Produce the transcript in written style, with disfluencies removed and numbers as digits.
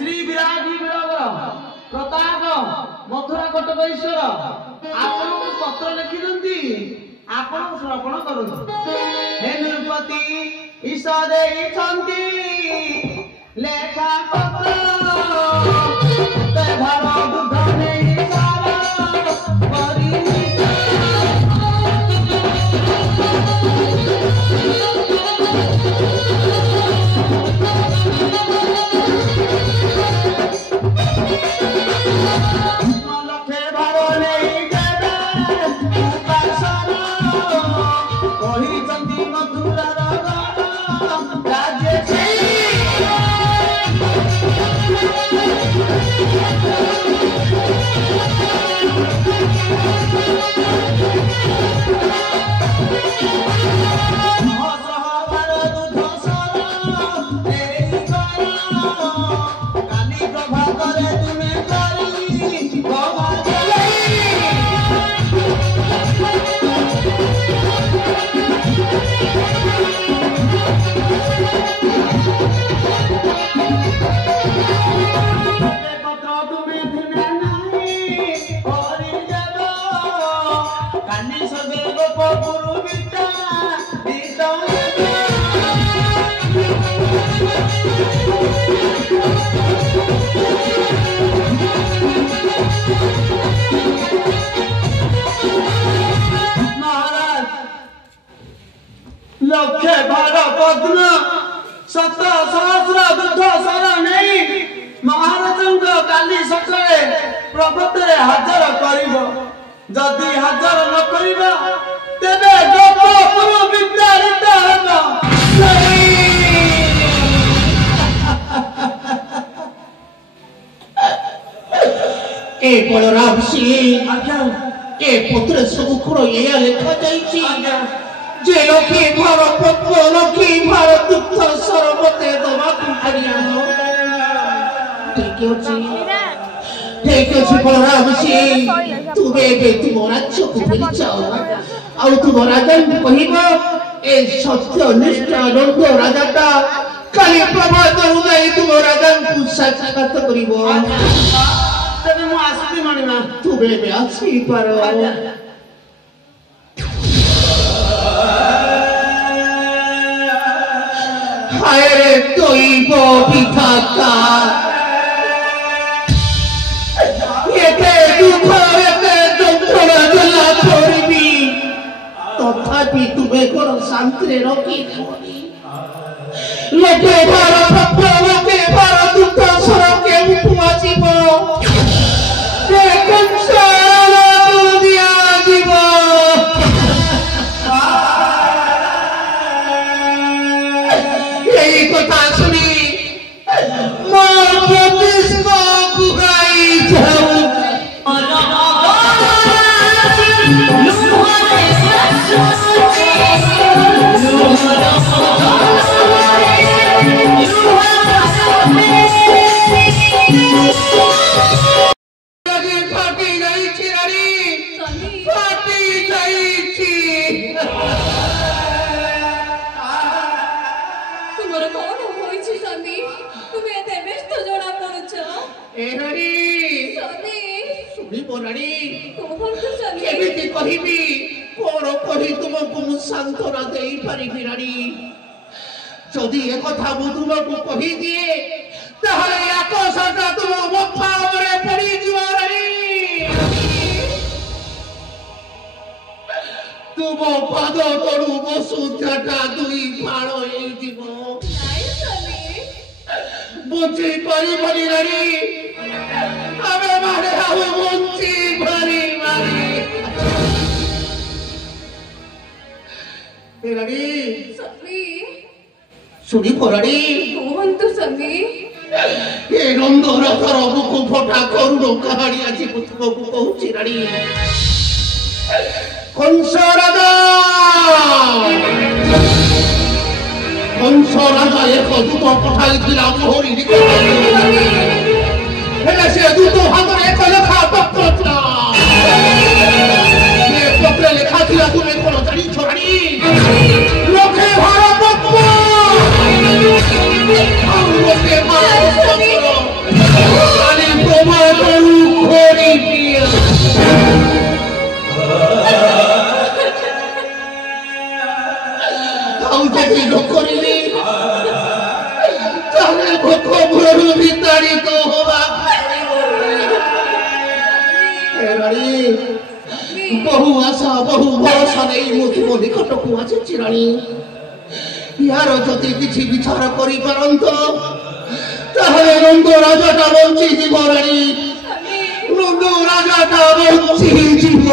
श्री विरागी विराग प्रताप मथुरा कटकेश्वर आपण पत्र लिखिदंती आपण श्रवण करंतु हे नृपति ईश देइछंती लेखा पत्र ते भार दुध नेई सारा परिणी लक्ष्य भार पद्म सत सहस्र दुध सर नहीं महाराज काली सकाळे प्रभुते हाजर करिब जदि हाजर न करिब तेबे गोपपुर विद्यारित हेब ए बलराम सिंह आज्ञा ए पुत्र सुखुर ये लेखा जाईची जे लक्ष्मी भार पद्म लक्ष्मी भार दुग्ध सरबते दवा कुठारिया ठीक अछि बलराम सिंह तुमे बे तुम राज्य को फिर जाओ आउ तुम राजा कहिबो ए सत्य निष्ठ नंद राजाटा काली प्रभात उदय तुम राजा को साक्षात करिबो तबे मु आसती मानिमा तुमे बे आसी पारो हाय दैव विधाता एते दुख एते যন্ত্রণা জ্বালা করবি তথাপি তুমি কোন শান্তিরে রকি দেবনি লোকে ভার পক্ষ লোকে ভার দুঃখ সরকে উপমাজিব এ কংসার দুনিয়া জীব এই কথা শুনি মোর প্রতিষ্ঠ গুহাই যাও सांत्वना दे पारिबि रानी जदि ए कथा मु तुमको कहि दिए ताहले आकाशटा तुम मुखा उपरे पड़ी जिवो रानी तुम पाद तळु बसुधाटा दुई फाळ होई जिवो नाइ सनी बुझी परिबनि रानी आमे मारे आउ बुझी भरी मारी रानी सनी सुनी परानी कौन तो सनी ए नंदर थर मुख फटा करुण कहानी आज तुमको कहूची रानी कंस राजा एक दूत पठाई दिला मोहरी हेले से दूत हाथ एक लेखा पत्र था ए पत्र लेखा थिला तुमे कोन जानी छोरानी लोके भार पत्र और लोके भार पत्र ରାଣୀ ତ ହବା ରାଣୀ ବହୁ ଆଶା ବହୁ ଭରସା ନେଇ ମୁଁ ତୁମ ନିକଟକୁ ଆସିଛି ରାଣୀ ୟାର ଯଦି କିଛି ବିଚାର କରିପାରନ୍ତ ତାହେଲେ ନନ୍ଦ ରାଜାଟା ବଞ୍ଚିଯିବ ରାଣୀ ନନ୍ଦ ରାଜାଟା ବଞ୍ଚିଯିବ